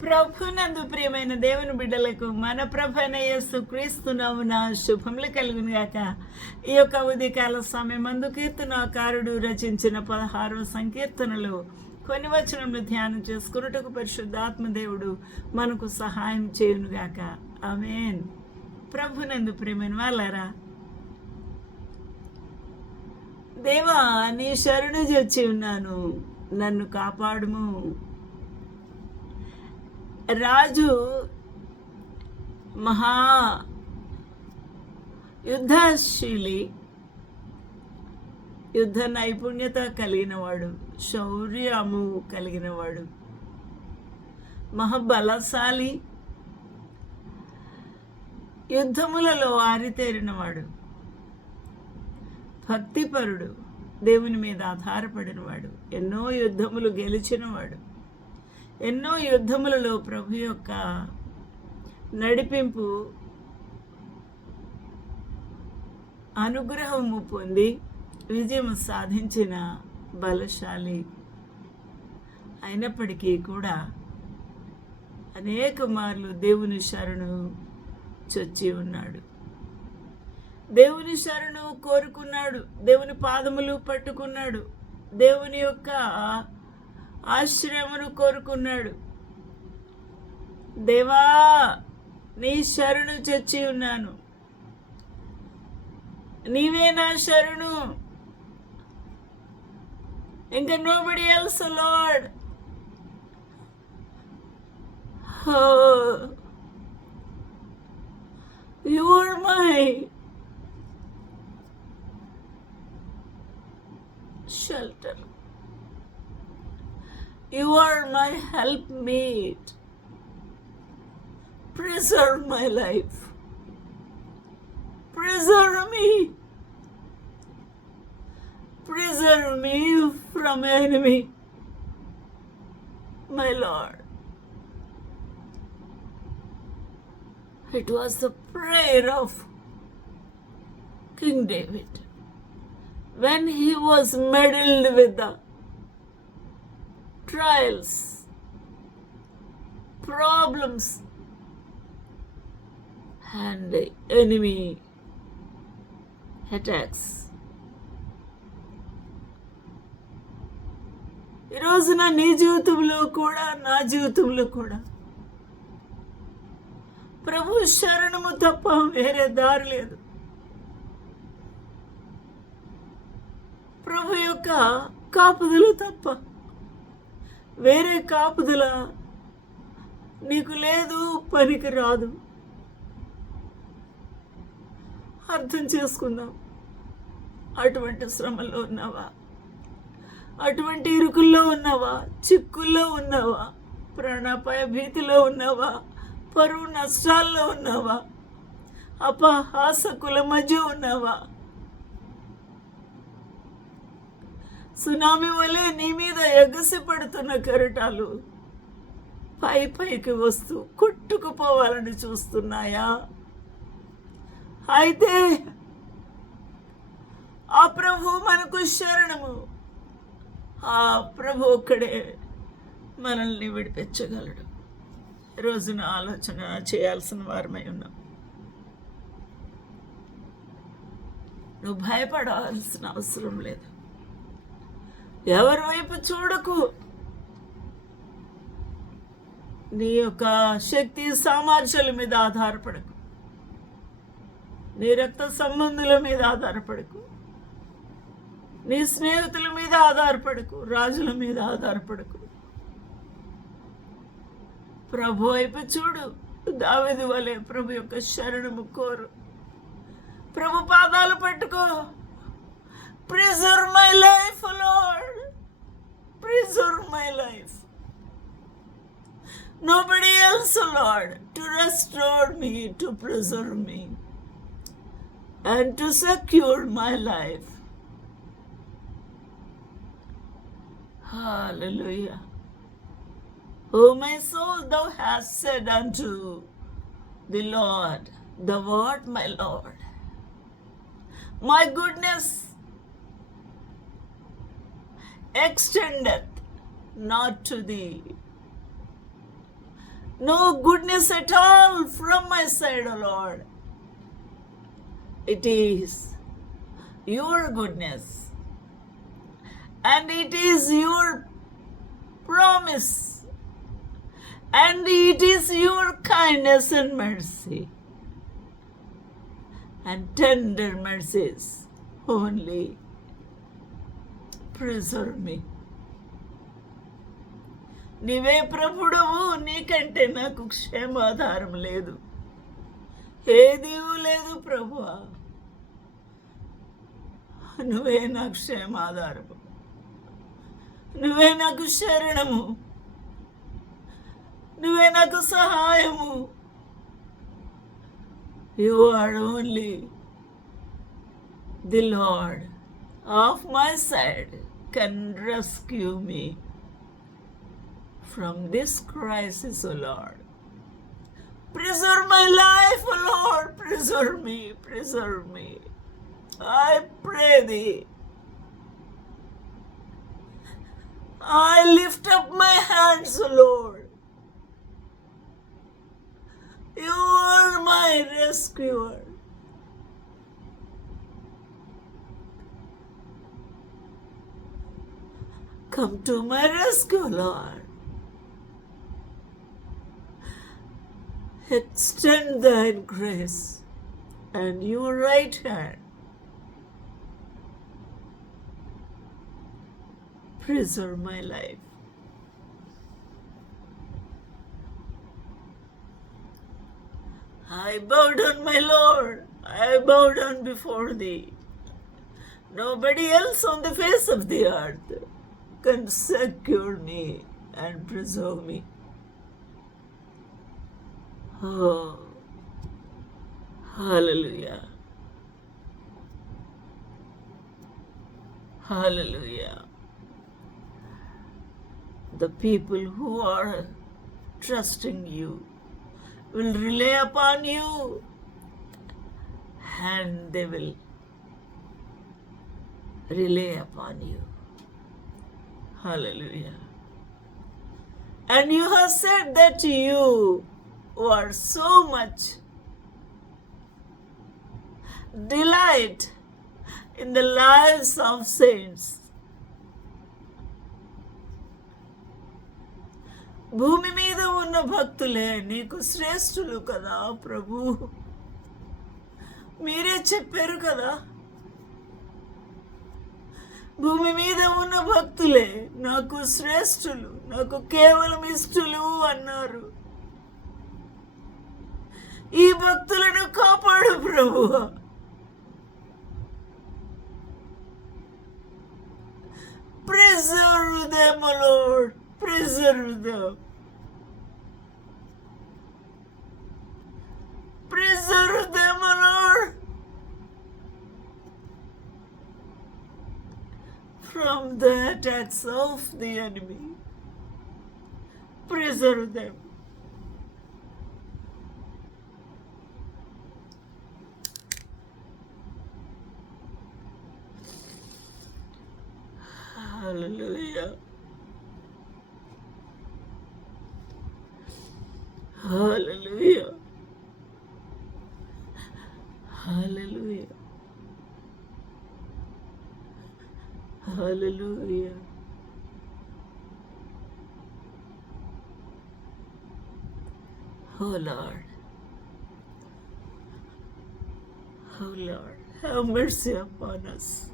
ప్రభునందు ప్రియమైన దేవుని బిడ్డలకు మన ప్రభైన యేసు క్రీస్తునామున శుభములు కలుగును గాక ఈ యొక్క ఉదయకాల సమయమందు కీర్తనకారుడు రచించిన పదహారవ సంకీర్తనలు కొన్ని వచనములు ధ్యానం చేసుకున్నట్టుకు పరిశుద్ధాత్మ దేవుడు మనకు సహాయం చేయునుగాక. ఆమేన్. ప్రభునందు ప్రియమైన వాళ్ళారా దేవా నీ శరణు వచ్చి ఉన్నాను. నన్ను కాపాడుము. రాజు మహా యుద్ధశీలి యుద్ధ నైపుణ్యత కలిగినవాడు శౌర్యము కలిగినవాడు మహాబలశాలి యుద్ధములలో ఆరితేరినవాడు భక్తిపరుడు దేవుని మీద ఆధారపడినవాడు ఎన్నో యుద్ధములు గెలిచినవాడు. ఎన్నో యుద్ధములలో ప్రభు యొక్క నడిపింపు అనుగ్రహము పొంది విజయం సాధించిన బలశాలి అయినప్పటికీ కూడా అనేక మార్లు దేవుని శరణు చొచ్చి ఉన్నాడు. దేవుని శరణు కోరుకున్నాడు. దేవుని పాదములు పట్టుకున్నాడు. దేవుని యొక్క ఆశ్రయమును కోరుకున్నాడు. దేవా నీ శరణు చచ్చి ఉన్నాను. నీవే నా శరణు. ఇంకా nobody else Lord you are my shelter You are my helpmate. Preserve my life. Preserve me. Preserve me from enemy. My Lord. It was the prayer of King David when he was meddled with the trials problems and enemy attacks ఈ రోజున నీ జీవితంలో కూడా నా జీవితంలో కూడా ప్రభు శరణము తప్ప వేరే దారి లేదు. ప్రభు యొక్క కాపుదలు తప్ప వేరే కాపుదల నీకు లేదు పనికి రాదు. అర్థం చేసుకుందాం. అటువంటి శ్రమలో ఉన్నావా? అటువంటి ఇరుకుల్లో ఉన్నావా? చిక్కుల్లో ఉన్నావా? ప్రాణాపాయ భీతిలో ఉన్నావా? పరువు నష్టాల్లో ఉన్నావా? అపహాసకుల మధ్య ఉన్నావా? సునామీ వలె నీ మీద ఎగసి పడుతున్న కెరటాలు పై పైకి వస్తూ కొట్టుకుపోవాలని చూస్తున్నాయా? అయితే ఆ ప్రభు మనకు శరణము. ఆ ప్రభు ఒక్కడే మనల్ని విడిపించగలడు. రోజున ఆలోచన చేయాల్సిన వారమై ఉన్నాం. నువ్వు భయపడాల్సిన అవసరం లేదు. ఎవరి వైపు చూడకు. నీ యొక్క శక్తి సామర్థ్యాల మీద ఆధారపడకు. నీ రక్త సంబంధుల మీద ఆధారపడకు. నీ స్నేహితుల మీద ఆధారపడకు. రాజుల మీద ఆధారపడకు. ప్రభు వైపు చూడు. దావిది వలె ప్రభు యొక్క శరణము కోరు. ప్రభు పాదాలు పట్టుకో. Preserve my life, O Lord. Preserve my life. Nobody else, O Lord, to restore me, to preserve me, and to secure my life. Hallelujah. O my soul, thou hast said unto the Lord, the word, my Lord. My goodness extendeth not to thee, No goodness at all from my side, O Lord. It is your goodness and it is your promise and it is your kindness and mercy and tender mercies only preserve me నీవే ప్రభుడవు నీకంటే నాకు క్షేమాధారం లేదు. ఏది లేదు ప్రభువా. నువ్వే నాకు క్షేమాధారము. నువ్వే నాకు శరణము. నువ్వే నాకు సహాయము. You are only the Lord of my side can rescue me from this crisis, O Lord. Preserve my life, O Lord. Preserve me, preserve me. I pray thee. I lift up my hands, O Lord. You are my rescuer. Come to my rescue, Lord. Extend thine grace and your right hand. Preserve my life. I bow down, my Lord. I bow down before thee. Nobody else on the face of the earth can secure me and preserve me. Oh, hallelujah. Hallelujah. The people who are trusting you will rely upon you and they will rely upon you. Hallelujah. And you have said that you were so much delight in the lives of saints. భూమి మీద ఉన్న భక్తులే నీకు శ్రేష్ఠులు కదా ప్రభు మీరే చెప్పారు కదా భూమి మీద ఉన్న భక్తులే నాకు శ్రేష్ఠులు నాకు కేవలం ఇష్టలు అన్నారు ఈ భక్తులను కాపాడు ప్రభు Preserve them, O Lord. Preserve them. From the attacks of the enemy. Preserve them. Hallelujah. Hallelujah. Hallelujah. Hallelujah. Oh Lord. Oh Lord. Have mercy upon us.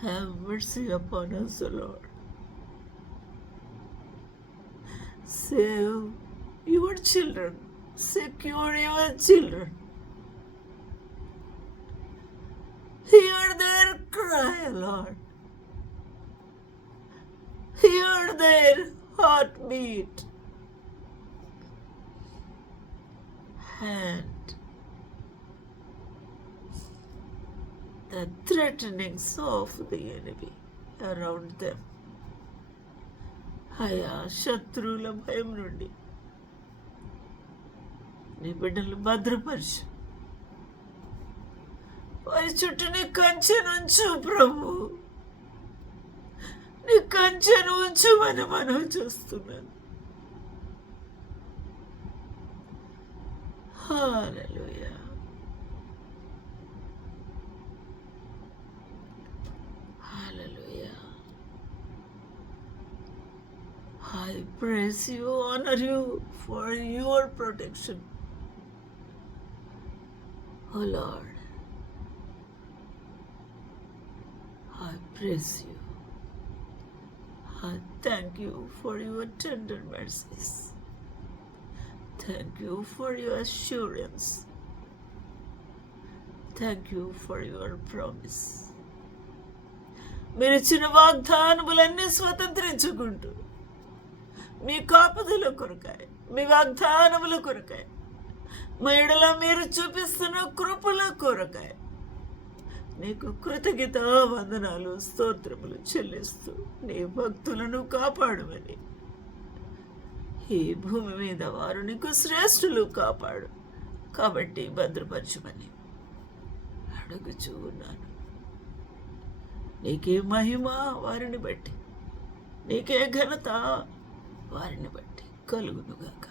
Have mercy upon us, O Lord. Save your children. Secure your children. Hear their cry, Lord. Hear their heartbeat. And the threatenings of the enemy around them. అయా శత్రువుల భయం నుండి నీ బిడ్డలు భద్రపరచు వారి చుట్టూనే కంచెనుంచు ప్రభు निकांचन उंच मन मनोज असतो ma'am Hallelujah. Hallelujah. I praise you, honor you for your protection. Oh Lord, I praise you. I thank you for your tender mercies. Thank you for your assurance. Thank you for your promise. మీరు ఇచ్చిన వాగ్దానములన్నీ స్వతంత్రించుకుంటూ మీ కాపుదల కొరకాయ మీ వాగ్దానముల కొరకాయ మా ఎడల మీరు చూపిస్తున్న కృపల కొరకాయ నీకు కృతజ్ఞత వందనాలు స్తోత్రములు చెల్లిస్తూ నీ భక్తులను కాపాడుమని. ఈ భూమి మీద వారు నీకు శ్రేష్ఠులు కాపాడు కాబట్టి భద్రపరచమని అడుగుచూ ఉన్నాను. నీకే మహిమ వారిని బట్టి నీకే ఘనత వారిని బట్టి కలుగునుగాక.